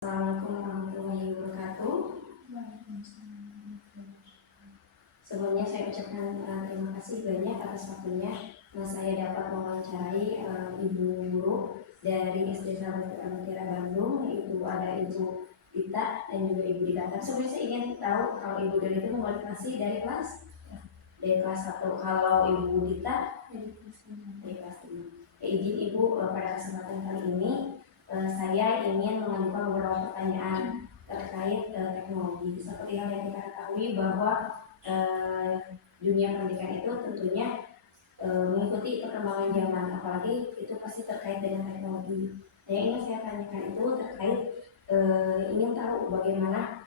Assalamualaikum warahmatullahi wabarakatuh. Sebelumnya saya ucapkan terima kasih banyak atas waktunya saya dapat mewawancarai Ibu Guru dari SD Sahabat Mutiara Bandung, yaitu ada Ibu Dita dan juga Ibu Dita. Sebelumnya saya ingin tahu kalau Ibu Dita itu memotivasi dari kelas 1, kalau Ibu Dita dari kelas 5. Izin Ibu, pada kesempatan kali ini saya ingin mengajukan beberapa pertanyaan terkait teknologi. Seperti yang kita ketahui bahwa dunia pendidikan itu tentunya mengikuti perkembangan zaman, apalagi itu pasti terkait dengan teknologi. Yang ingin saya tanyakan itu terkait ingin tahu bagaimana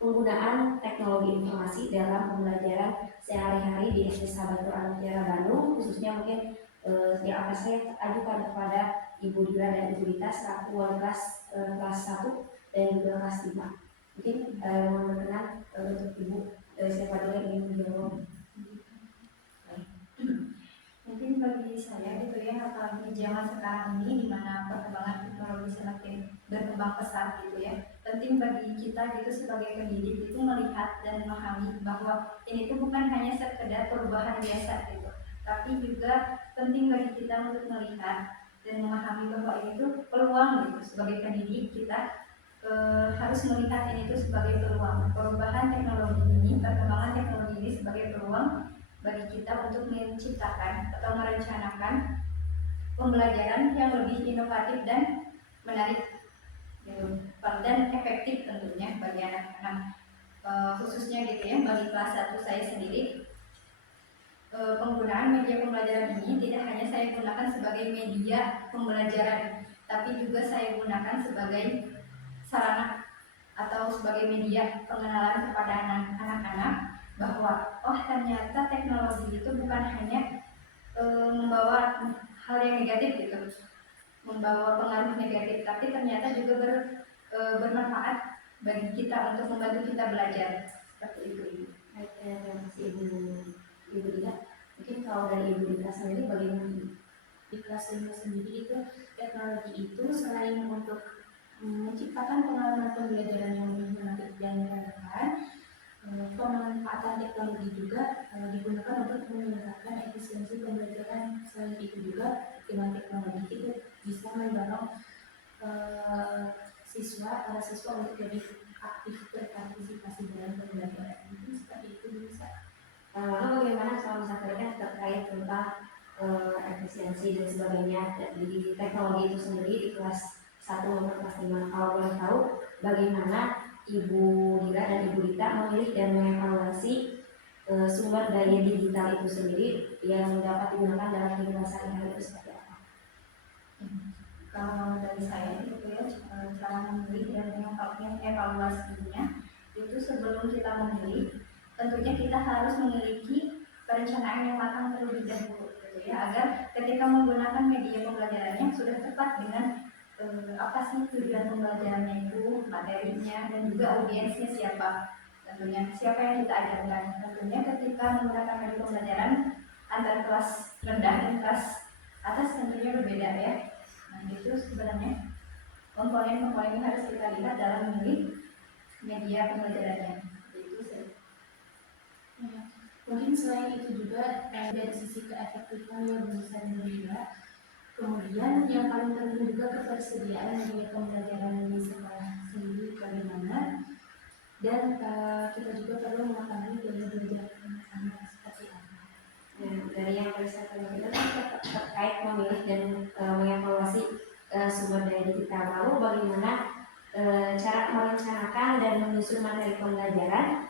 penggunaan teknologi informasi dalam pembelajaran sehari-hari di SD Sahabat Mutiara Bandung, khususnya mungkin yang akan saya ajukan kepada Ibu Dira dan Ibu Dita selaku wali kelas 1 dan juga kelas 5. Mungkin mohon berkenan untuk Ibu siapa dulu yang ingin menjawab. Mungkin bagi saya gitu ya, apalagi zaman sekarang ini di mana perkembangan teknologi semakin berkembang pesat gitu ya, penting bagi kita gitu sebagai pendidik itu melihat dan memahami bahwa ini tuh bukan hanya sekedar perubahan biasa gitu, tapi juga penting bagi kita untuk melihat dan memahami bahwa ini tuh peluang gitu. Sebagai pendidik kita harus melihat ini tuh sebagai peluang. Perubahan teknologi ini, perkembangan teknologi ini sebagai peluang bagi kita untuk menciptakan atau merencanakan pembelajaran yang lebih inovatif dan menarik gitu, dan efektif tentunya bagi anak-anak, khususnya gitu ya bagi kelas 1 saya sendiri. Penggunaan media pembelajaran ini tidak hanya saya gunakan sebagai media pembelajaran, tapi juga saya gunakan sebagai sarana atau sebagai media pengenalan kepada anak-anak bahwa ternyata teknologi itu bukan hanya membawa hal yang negatif gitu, membawa pengaruh negatif, tapi ternyata juga bermanfaat bagi kita untuk membantu kita belajar seperti itu. Baik, terima kasih Ibu Dita. Mungkin kalau dari Ibu Dita sendiri bagaimana? Di kelas 5 sendiri itu teknologi itu selain untuk menciptakan pengalaman pembelajaran yang lebih menarik dan relevan, pemanfaatan teknologi juga digunakan untuk meningkatkan efisiensi pembelajaran. Selain itu juga dengan teknologi itu bisa mendorong para siswa untuk lebih aktif berpartisipasi dalam pembelajaran. Mungkin seperti itu bisa. Lalu bagaimana kalau misalkan terkait tentang efisiensi dan sebagainya di teknologi itu sendiri di kelas 1 maupun kelas 5? Kalau boleh tahu bagaimana Ibu Dira dan Ibu Dita memilih dan mengevaluasi sumber daya digital itu sendiri yang dapat digunakan dalam kehidupan sehari-hari itu seperti apa? Kalau dari saya gitu ya, cara memilih dan mengevaluasinya itu sebelum kita memilih, tentunya kita harus memiliki perencanaan yang matang terlebih dahulu gitu ya, agar ketika menggunakan media pembelajarannya sudah tepat dengan apa sih tujuan pembelajarannya itu, materinya, dan juga audiensnya siapa, tentunya siapa yang kita ajarkan. Tentunya ketika menggunakan media pembelajaran antara kelas rendah dan kelas atas tentunya berbeda ya. Nah itu sebenarnya komponen-komponen yang harus kita lihat dalam memilih media pembelajarannya. Itu sih. Ya, mungkin selain itu juga dari sisi keefektifan yang bisa dilihat. Kemudian yang paling penting juga ketersediaan media pembelajaran di sekolah sendiri bagaimana, dan kita juga perlu mengetahui gaya belajar anak-anak seperti apa. Nah, dari yang tadi saya sampaikan itu kan terkait memilih dan mengevaluasi sumber daya digital. Lalu bagaimana cara merencanakan dan menyusun materi pembelajaran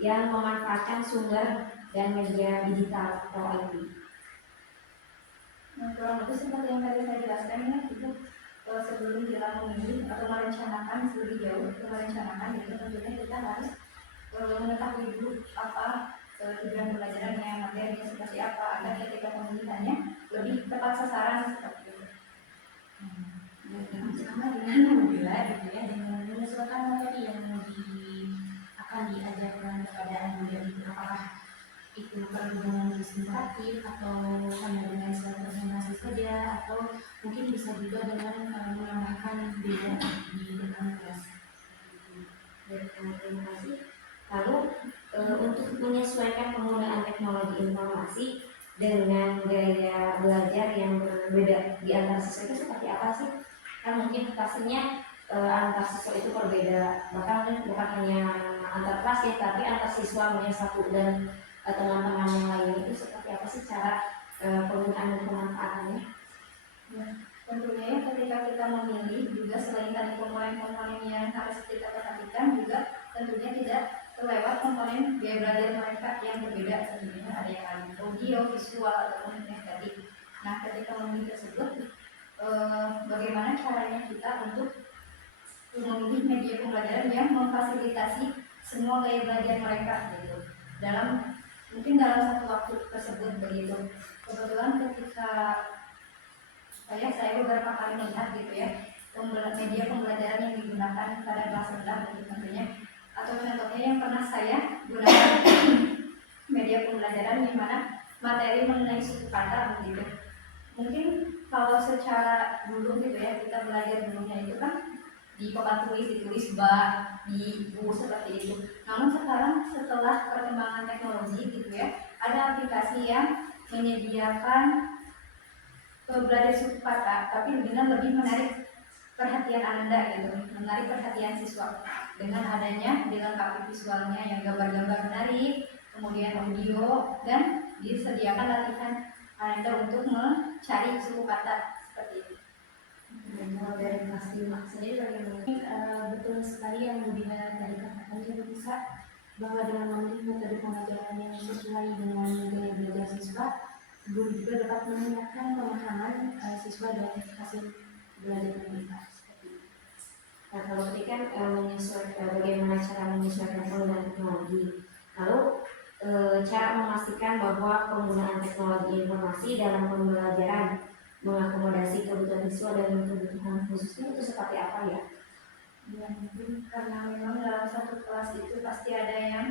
yang memanfaatkan sumber dan media digital atau IT? Nah, kurang lebih seperti yang tadi saya jelaskan ya, itu sebelum kita memilih atau merencanakan lebih jauh, merencanakan itu tentunya kita harus mengetahui dulu apa tujuan pembelajarannya, materinya seperti apa, agar ketika pemilihannya lebih tepat sasaran seperti itu. Sama dengan juga gitu ya, dengan menyesuaikan materi yang akan diajarkan kepada anak didik, apakah itu perlu dengan sistem interaktif atau hanya dengan slide presentasi saja, atau mungkin bisa juga dengan menambahkan beda di depan kelas. Terima kasih. Lalu untuk menyesuaikan penggunaan teknologi informasi dengan gaya belajar yang berbeda di antara siswa itu seperti apa sih? Kan mungkin pastinya antar siswa itu berbeda, bahkan mungkin bukan hanya antar kelas ya, tapi antar siswa mungkin satu dan teman-teman yang lain itu seperti apa sih cara penggunaan dan pemanfaatannya? Ya, tentunya ketika kita memilih juga selain tadi komponen-komponen yang harus kita perhatikan juga tentunya tidak terlewat komponen gaya belajar mereka yang berbeda, tentunya ada yang audio, visual ataupun yang tadi. Nah, ketika memilih tersebut bagaimana caranya kita untuk memilih media pembelajaran yang memfasilitasi semua gaya belajar mereka gitu dalam mungkin dalam satu waktu tersebut begitu. Kebetulan ketika saya beberapa kali melihat gitu ya media pembelajaran yang digunakan pada kelas rendah gitu tentunya, atau contohnya yang pernah saya gunakan media pembelajaran di mana materi mengenai suku kata begitu. Mungkin kalau secara dulu gitu ya kita belajar dulunya itu kan di papan tulis ditulis di buku seperti itu. Namun sekarang setelah perkembangan teknologi gitu ya ada aplikasi yang menyediakan belajar suku kata tapi dengan lebih menarik perhatian Anda gitu, menarik perhatian siswa dengan adanya dilengkapi visualnya yang gambar-gambar menarik, kemudian audio dan disediakan latihan Anda untuk mencari suku kata seperti itu. Kalau dari kelas 5 sendiri bagaimana? Betul sekali yang Bu Dina tadi katakan, juga bisa bahwa dengan memilih metode pembelajaran yang sesuai dengan gaya belajar siswa, guru juga dapat meningkatkan pemahaman siswa dan hasil belajar mereka. Nah, kalau tadi kan menyesuaikan bagaimana cara menyesuaikan penggunaan teknologi. Lalu cara memastikan bahwa penggunaan teknologi informasi dalam pembelajaran mengakomodasi kebutuhan siswa dan kebutuhan khususnya itu seperti apa ya? Ya mungkin karena memang dalam satu kelas itu pasti ada yang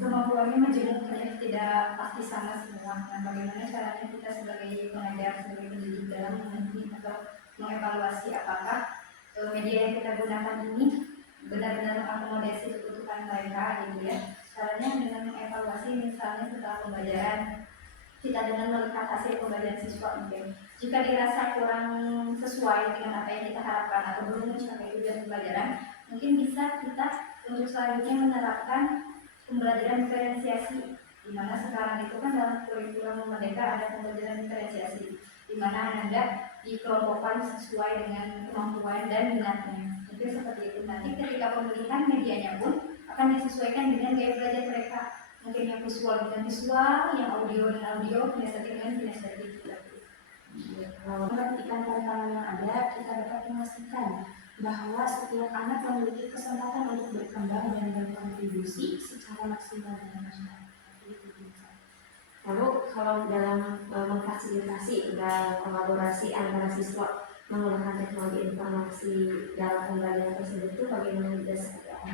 kemampuannya majemuk ya, tidak pasti sama semua. Nah, bagaimana caranya kita sebagai pengajar, sebagai pendidik dalam meneliti atau mengevaluasi apakah media yang kita gunakan ini benar-benar mengakomodasi kebutuhan mereka gitu ya. Caranya dengan mengevaluasi misalnya setelah pembelajaran kita dengan melihat hasil pembelajaran siswa mungkin. Jika dirasa kurang sesuai dengan apa yang kita harapkan atau belum mencapai tujuan pembelajaran, mungkin bisa kita untuk selanjutnya menerapkan pembelajaran diferensiasi, di mana sekarang itu kan dalam kurikulum Merdeka ada pembelajaran diferensiasi, di mana Anda dikelompokkan sesuai dengan kemampuan dan minatnya. Mungkin seperti itu. Nanti ketika pemilihan medianya pun akan disesuaikan dengan gaya belajar mereka. Mungkin yang visual dengan visual, yang audio dengan audio, kinestetik dengan kinestetik. Memperhatikan tantangan yang ada, kita dapat memastikan bahwa setiap anak memiliki kesempatan untuk berkembang dan berkontribusi secara maksimal dalam masyarakat. Lalu kalau dalam memfasilitasi dan kolaborasi antara siswa menggunakan teknologi informasi dalam pembelajaran tersebut itu bagaimana bisa seperti apa?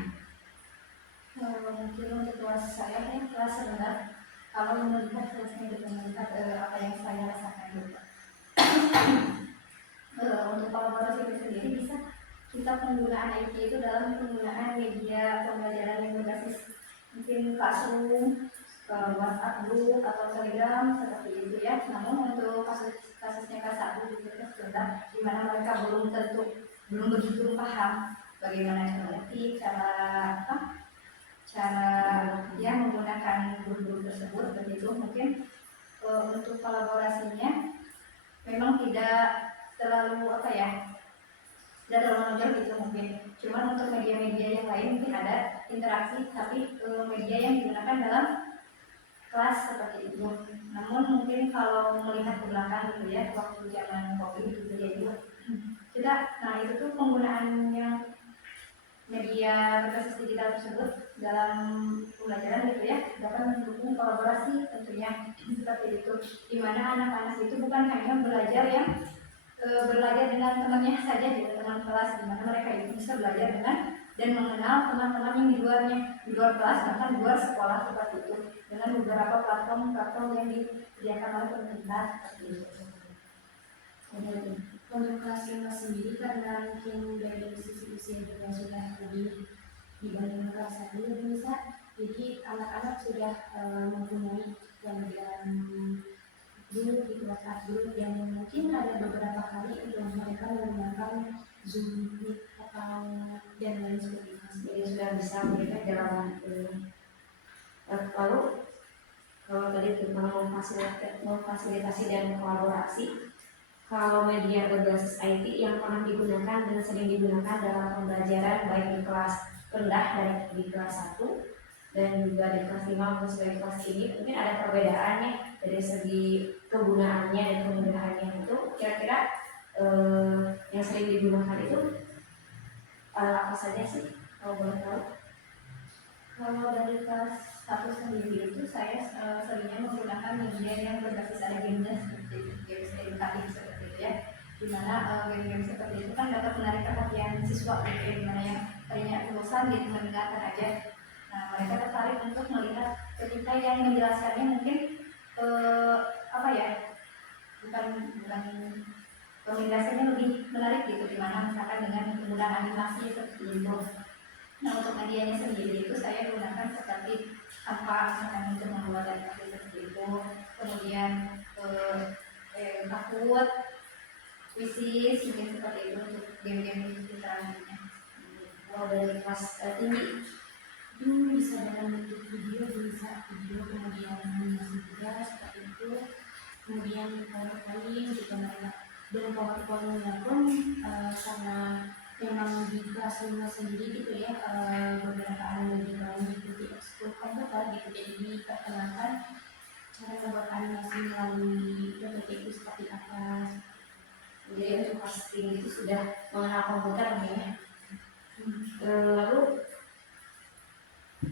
Mungkin untuk kelas saya yang kelas rendah, kalau melihat kelasnya juga melihat apa yang saya rasakan juga. Untuk kolaborasi itu sendiri bisa kita penggunaan IT itu dalam penggunaan media pembelajaran yang berbasis mungkin Classroom, WhatsApp group atau Telegram seperti itu ya. Namun untuk kasusnya K1 gitu sudah di mana mereka belum begitu paham bagaimana cara ngetik, cara ya menggunakan guru-guru tersebut begitu. Mungkin untuk kolaborasinya memang tidak terlalu tidak terlalu menonjol gitu mungkin. Cuman untuk media-media yang lain mungkin ada interaksi, tapi media yang digunakan dalam kelas seperti itu. Namun mungkin kalau melihat ke belakang gitu ya, waktu zaman COVID gitu ya itu itu tuh penggunaan yang media berbasis digital tersebut dalam pembelajaran gitu ya dapat mendukung kolaborasi tentunya seperti itu, di mana anak-anak itu bukan hanya belajar belajar dengan temannya saja gitu, teman kelas, di mana mereka itu bisa belajar dengan dan mengenal teman-teman yang di luar kelas bahkan di luar sekolah seperti itu dengan beberapa platform yang disediakan oleh pemerintah seperti itu. Untuk kelas 5 sendiri karena mungkin dari sisi usia juga sudah lebih dibanding kelas 1 lebih bisa, jadi anak-anak sudah mempunyai pembelajaran dulu di kelas 1 yang mungkin ada beberapa kali untuk mereka menggunakan Zoom, Meet atau dan lain sebagainya. Jadi sudah bisa mereka dalam lalu kalau tadi tentang memfasilitasi dan kolaborasi, kalau media berbasis IT yang pernah digunakan dan sering digunakan dalam pembelajaran baik di kelas rendah dari di kelas 1 dan juga di kelas 5 maupun sebagai kelas tinggi, mungkin ada perbedaannya dari segi kegunaannya dan kemudahannya. Itu kira-kira yang sering digunakan itu apa saja sih kalau boleh tahu? Kalau dari kelas 1 sendiri itu saya seringnya menggunakan media yang berbasis ada gamenya seperti games edukatif seperti itu ya, dimana game-game seperti itu kan dapat menarik perhatian siswa gitu ya, dimana yang tadinya bosan gitu mendengarkan aja, nah mereka tertarik untuk melihat ketika yang menjelaskannya mungkin apa ya, bukan penjelasannya lebih menarik gitu, dimana misalkan dengan penggunaan animasi seperti itu. Nah untuk medianya sendiri itu saya gunakan seperti Canva misalkan untuk membuat animasi seperti itu, kemudian Kahoot, Quizzes mungkin seperti itu untuk game-game selanjutnya. Kalau dari kelas tinggi Itu bisa dalam bentuk video, bisa video kemudian animasi juga seperti itu, kemudian PowerPoint juga mereka, dan PowerPoint-nya pun karena memang di kelas 5 sendiri gitu ya, beberapa animasi kalau mengikuti ekskul komputer gitu, jadi diperkenalkan cara membuat animasi melalui PPT itu seperti apa. jadi untuk kelas tinggi itu sudah mengenal komputer ya. Lalu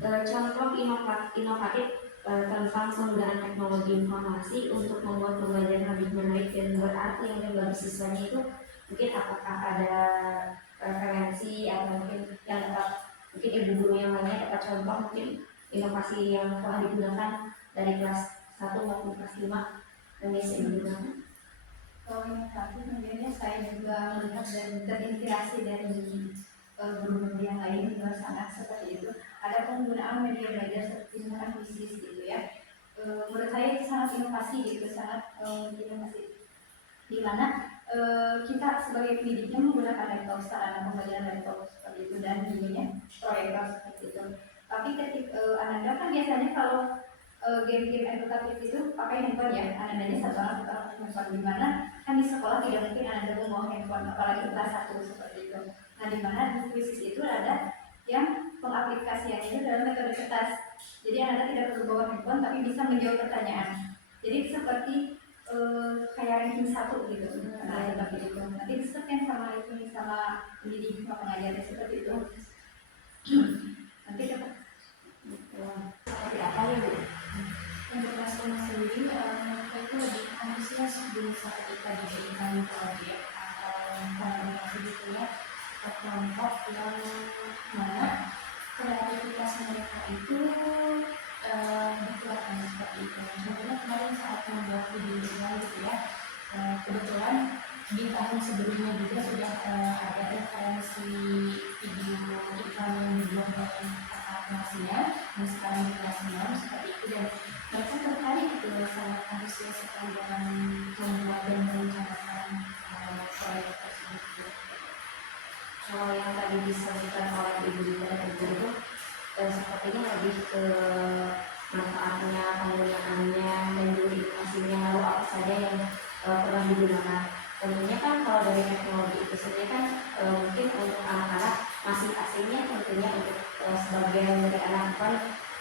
contoh inovatif tentang penggunaan teknologi informasi untuk membuat pembelajaran lebih menarik dan berarti yang bagi siswanya itu mungkin apakah ada referensi atau mungkin yang dapat mungkin ibu guru yang lainnya dapat contoh mungkin inovasi yang telah digunakan dari kelas 1 maupun kelas 5 yang bisa digunakan. Kalau inovatif sebenarnya saya juga melihat dan terinspirasi dari guru-guru yang lain di luar sana seperti itu. Ada penggunaan media belajar seperti misalkan Quizzes gitu ya. Menurut saya itu sangat inovasi gitu, sangat inovasi. Di mana kita sebagai pendidiknya menggunakan laptop, sarana pembelajaran laptop seperti itu dan ininya proyektor seperti itu. Tapi ketika Ananda kan biasanya kalau game-game edukatif itu pakai handphone ya, Anandanya satu orang handphone, di mana kan di sekolah tidak mungkin Ananda membawa handphone apalagi kelas 1 seperti itu. Nah di mana di Quizzes itu ada yang pengaplikasiannya itu dalam metode kertas, jadi Ananda tidak perlu bawa handphone tapi bisa menjawab pertanyaan, jadi seperti kayak ranking 1 gitu, nah seperti itu. Nanti disesuaikan sama itu sama pendidik sama pengajarnya seperti itu. Nanti dapat Seperti apa ya Bu? Untuk kelas 5 sendiri mereka itu lebih antusias bisa ketika diberikan proyek atau komunikasi gitu ya ke kelompok yang mana kreativitas mereka itu dikeluarkan seperti itu. Contohnya kemarin saat membuat video gitu ya, kebetulan di tahun sebelumnya juga sudah ada referensi video iklan yang dibuat oleh kakak kelasnya dan sekarang di kelas 6 seperti itu, dan mereka tertarik gitu, sangat antusias sekali dalam membuat dan merencanakan proyek tersebut. Kalau yang tadi disebutkan oleh Ibu Dita dan Ibu itu sepertinya lebih ke manfaatnya, penggunaannya, dan juga edukasinya, lalu apa saja yang pernah digunakan. Tentunya kan kalau dari teknologi itu sendiri kan mungkin untuk anak-anak masih asingnya, tentunya untuk sebagian dari anak kan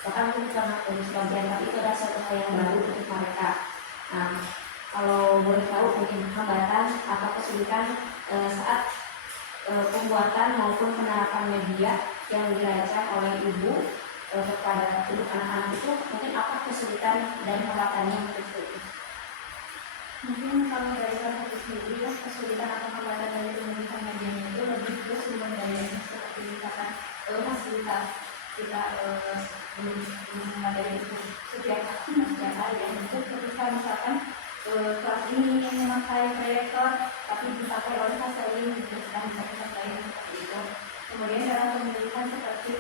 bahkan mungkin karena untuk sebagian, tapi itu adalah suatu hal yang baru untuk mereka. Nah, kalau boleh tahu mungkin hambatan atau kesulitan saat pembuatan maupun penerapan media yang dirancang oleh ibu kepada untuk anak-anak itu, mungkin apa kesulitan dan hambatannya itu? mungkin kalau dari salah satu sendiri ya, kesulitan atau hambatan dari pembentukan medianya itu lebih ke sumber daya seperti misalkan lain gitu, selain tempat lain seperti itu. Kemudian dalam pemilihan seperti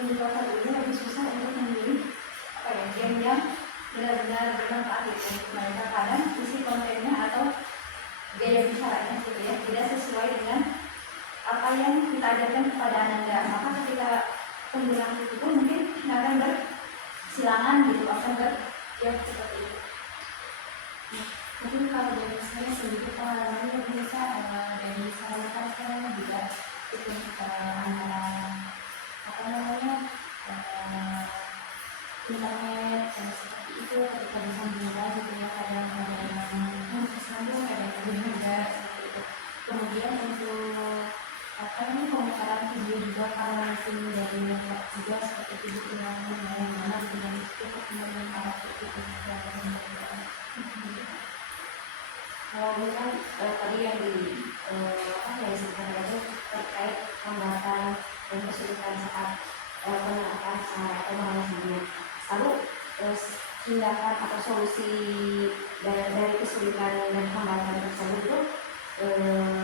untuk satu ini lebih susah untuk memilih apa ya game yang benar-benar bermanfaat gitu untuk mereka, kadang isi kontennya atau gaya bicaranya gitu ya tidak sesuai dengan apa yang kita ajarkan kepada Ananda, maka ketika penggunaan itu pun mungkin akan bersilangan gitu, akan ya seperti itu. Mungkin kalau dari saya sendiri pengalamannya bisa dari saya sekarang juga itu antara apa namanya internet seperti itu ketika disambungkan gitu ya, kadang ada yang tersambung, ada yang tidak seperti itu. Kemudian untuk apa ini pemutaran video juga karena masih dari network juga seperti itu yang mana dengan itu kemudian para seperti itu juga. Kalau ini kan tadi yang disebutkan itu terkait hambatan dan kesulitan saat penerapan atau mengalaminya. Lalu tindakan atau solusi dari kesulitan dan hambatan tersebut itu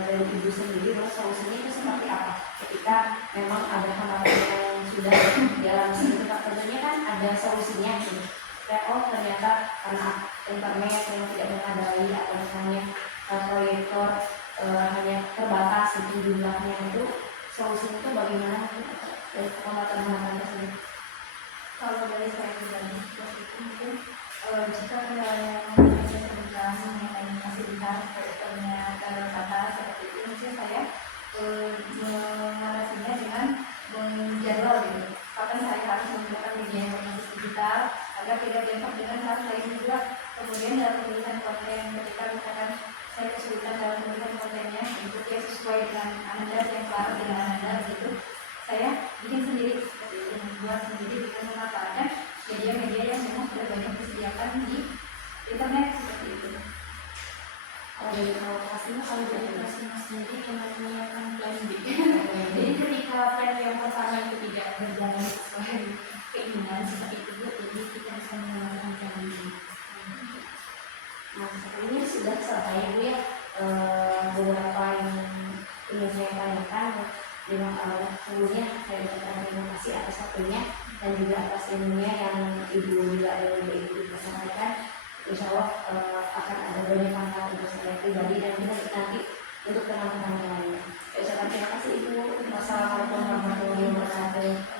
dari ibu sendiri, terus solusinya itu seperti apa? Ketika memang ada hambatan yang sudah dialami sendiri, tentunya kan ada solusinya gitu. Ternyata karena internet yang tidak memadai atau misalnya proyektor hanya terbatas untuk jumlahnya, itu solusinya itu bagaimana dari hambatan tersebut? Kalau dari saya pribadi seperti itu mungkin jika kendala yang saya sebutkan mengenai fasilitas proyektornya terbatas seperti itu, mungkin saya mengatasinya dengan menjadwal gitu. Kapan saya harus menggunakan media informasi digital agar tidak bentrok dengan hal lain juga. Kemudian dalam pemilihan konten, ketika misalkan saya kesulitan dalam pemilihan kontennya untuk yang sesuai dengan Anda, yang selaras dengan Anda gitu, saya bikin sendiri seperti itu, membuat sendiri dengan memanfaatkan media-media yang memang sudah banyak disediakan di internet seperti itu. Kalau dari alokasinya, kalau dari Masing-masing sendiri cuma menyiapkan plan B. Jadi ketika plan yang pertama itu tidak berjalan sesuai keinginan seperti itu, jadi kita bisa menggunakan plan B. Nah, sepertinya sudah selesai Bu ya beberapa yang ingin saya tanyakan. Sebelumnya saya ucapkan terima kasih atas waktunya dan juga atas ilmunya yang Ibu juga Ibu sampaikan. Insya Allah akan ada banyak manfaat untuk saya pribadi dan juga nanti untuk teman-teman yang lainnya. Saya ucapkan terima kasih Ibu. Wassalamualaikum warahmatullahi wabarakatuh.